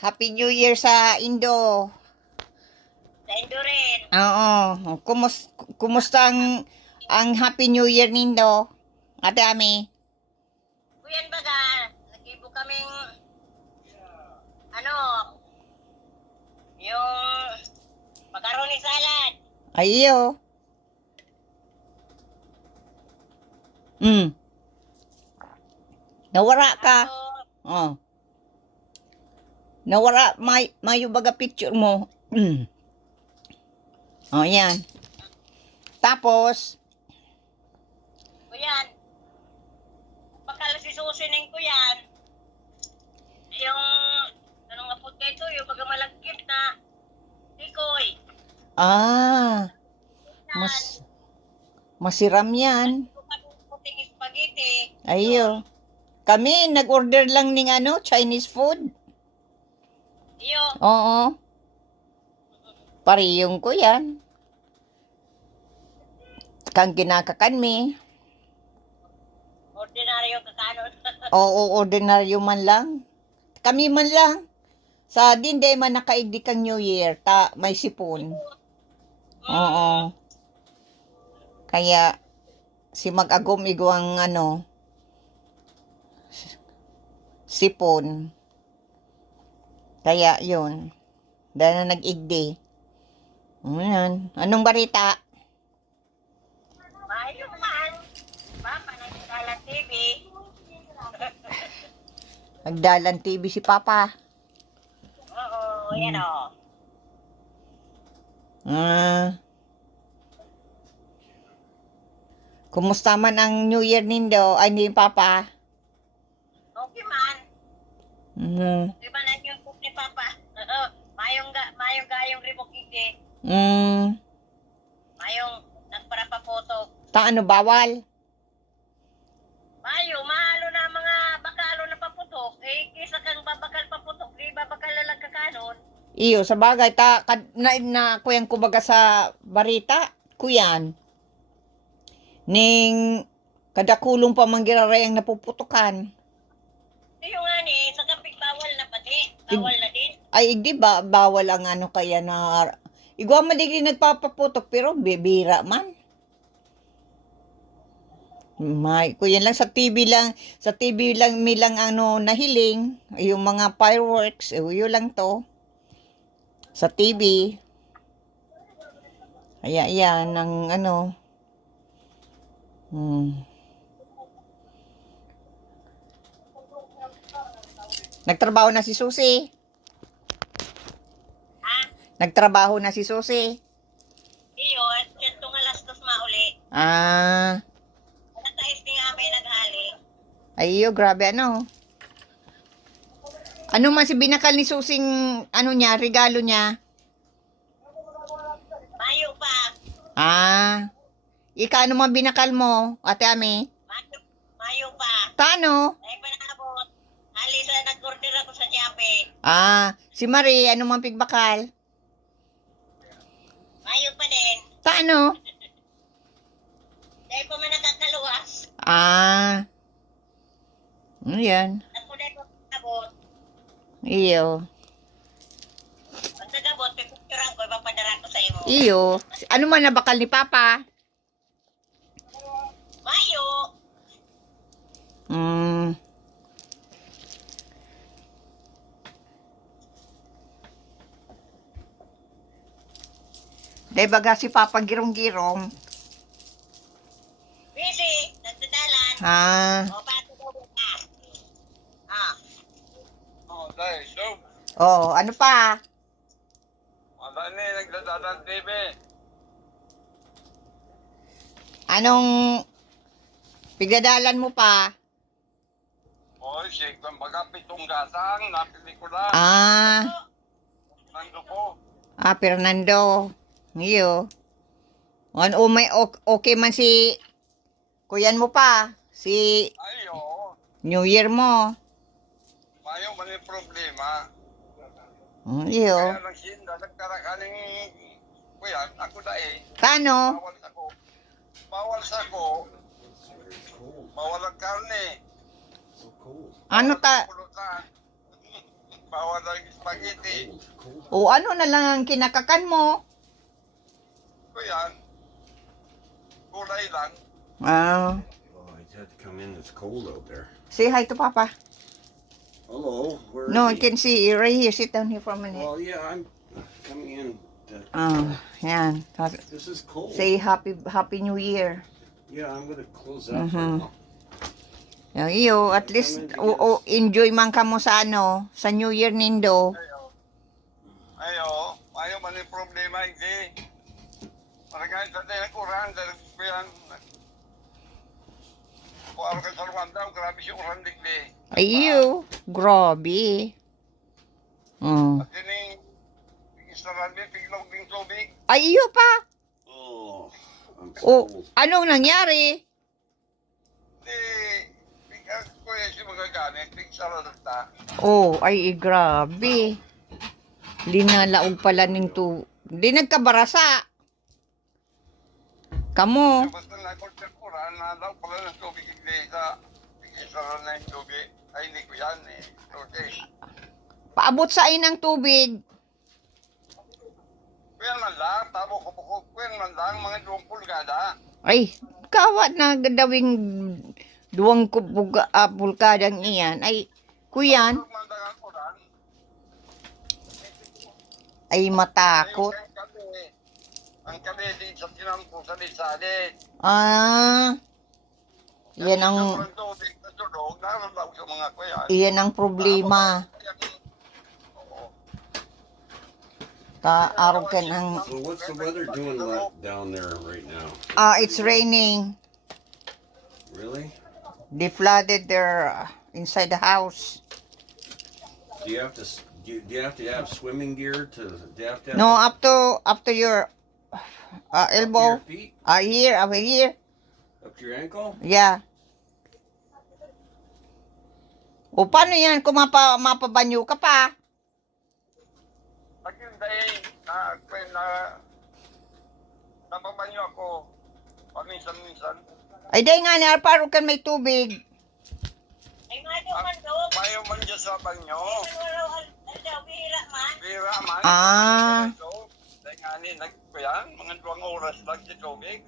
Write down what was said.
Happy New Year sa Indo. Sa Indo rin. Oo. Kumusta ang Happy New Year nindo? Ate Ami. Kuyan baga, nagibo kaming, ano, yung macaroni salad. Ayo. Mm. Nawara ka. Tapos, Oh. Nawara mayo baga picture mo. Mm. Oh, yan. Tapos, kuyan, bakal si susining kuyan, yung, ano nga po kayo, yung baga malagkit na, tikoy. mas masiram yan. Puting spaghetti. Ayo. Kami nag-order lang ng Chinese food. Iyo, Oo. Pariyong ko yan. Kang kinakakan mi. ordinaryo kakanon. Oo, ordinaryo man lang. Kami man lang. Sa dinde man nakaigdi kang New Year. May sipon. Oo. Kaya, si mag-agom igwang sipon. Kaya, yun. Dahil na nag-igdi. Ayan. Anong barita? Mayo man. Papa, nagkala TV. Nagdalan TV si Papa. Oo, yan o. Kumusta man ang New Year nindo? Ay, ni Papa. Okay man. Mm. Di ba na yung cook ni Papa? Mayong gayong ribok igi. Mayong nagpara pa photo. Taano bawal? Mayo, mahalo na mga bakalo na paputok. Eh, kisa kang babakal paputok, di babakal na lang kakanon. Iyo, sa bagay, na kuyang kubaga sa barita, kuyan. Ning, kadakulong pa manggirarayang napuputukan. Di yung nga ni, sa kapig bawal na pati. Bawal na din. Ay, di ba, bawal ang kaya na, igwa maligli nagpapaputok, pero bibira man. Kuyan lang sa TV lang milang nahiling, yung mga fireworks, yun lang to. Sa TV. Kaya yan, Nagtrabaho na si Susi. Ha? Nagtrabaho na si Susi. Iyo, ito nga lastos mauli. Ah, Natais ni nga may naghali. ayo, grabe Ano man si binakal ni Susing, regalo niya? Mayo pa. Ika ano man binakal mo, Ate Ami? Mayo pa. Tano? Ay pa nakabot. Hali sa nag-order ako sa Shopee. Si Marie, ano man pigbakal? Mayo pa din. Tano? Dahil pa man nakakaluwas. Yan. Ako dahil pa nakabot. Iyo. Pag nagabot, pipicturean ko, ipapadara ko sa imo. Iyo. Ano man nabakal ni Papa? Mayo. Dahil baga si Papa girong-girong. Busy. Nagdadalan. O, pato daw ka. Oh, dahil, so, Ano pa? wala ni, nagdadadang TV. Anong pigdadalan mo pa? Oh, kung baga pitong gasang, napili ko lang. Nando ko. Fernando. Iyo. Okay man si kuyan mo pa. Si Ayo, New Year mo. mayo man yung problema. Iyo. Kaya lang sinda, nagkarakaling, kuya, ako na eh. Kano? Bawal ako. Bawal sa ko. Bawal ang karne. Ano ta? Pulutan. Bawal ng spaghetti. O ano na lang ang kinakakan mo? So yan. Kulay lang. Ah, Oh, I had to come in. It's cold out there. say hi to Papa. Hello. Where is No, I he? can see you right here. Sit down here for a minute. Well, yeah, I'm coming in. Yan. This is cold. Say Happy New Year. Yeah, I'm gonna close that Mhm. for now. Iyo, at least enjoy man ka mo sa sa New Year nindo. Ayaw man yung problema, hindi. Maragay sa tayo kuran, dahil ko yan. Kung araw ka sa Rwanda, grabe siya kuran digli. Iyo, grabe. At yun yung isarami, piglog ng tubig. Iyo pa. Oh, I'm O, cold. anong nangyari? Hindi, bigas ko yan siya magagamit, pigsaralata. Oh, ay grabe. Linalaog pala ning to. Di nagkabarasa. Kamo. Basta na ako sa kuran, nalaw pala ng tubig digli sa pigisaral na yung tubig. Ay, hindi ko yan eh. Okay. Paabot sa inang tubig. Kuyan man lang, tabo ko po, kuyan man lang, mga 2 pulgada. Ay, kawat na gadawing duwang pulkadang iyan. Ay, kuyan, Kung mandang ang kuran, ay matakot. Ang kabe din sa tinampo sa lisalit. Ah, yan ang, Sa tubig na tulog, naramdaw sa mga kuyan. iyan ang problema. Araw ka ng, So what's the weather doing down there right now? it's raining. Really? They flooded their inside the house. Do you have to do you have to have swimming gear to? Do you have to have No, up to your up to elbow. your feet, Here, over here. up to your ankle? Yeah. O paano yan kung mapabanyo ka pa? Pag yun dahil napabanyo ako paminsan-minsan. Ay, dahil nga na, parang kan may tubig. Ay, madyo man do. Mayo man dyan sa banyo. Ay, wala bihira man. Bira man. Ah. Dahil nga ni, mga 2 oras lang sa tubig.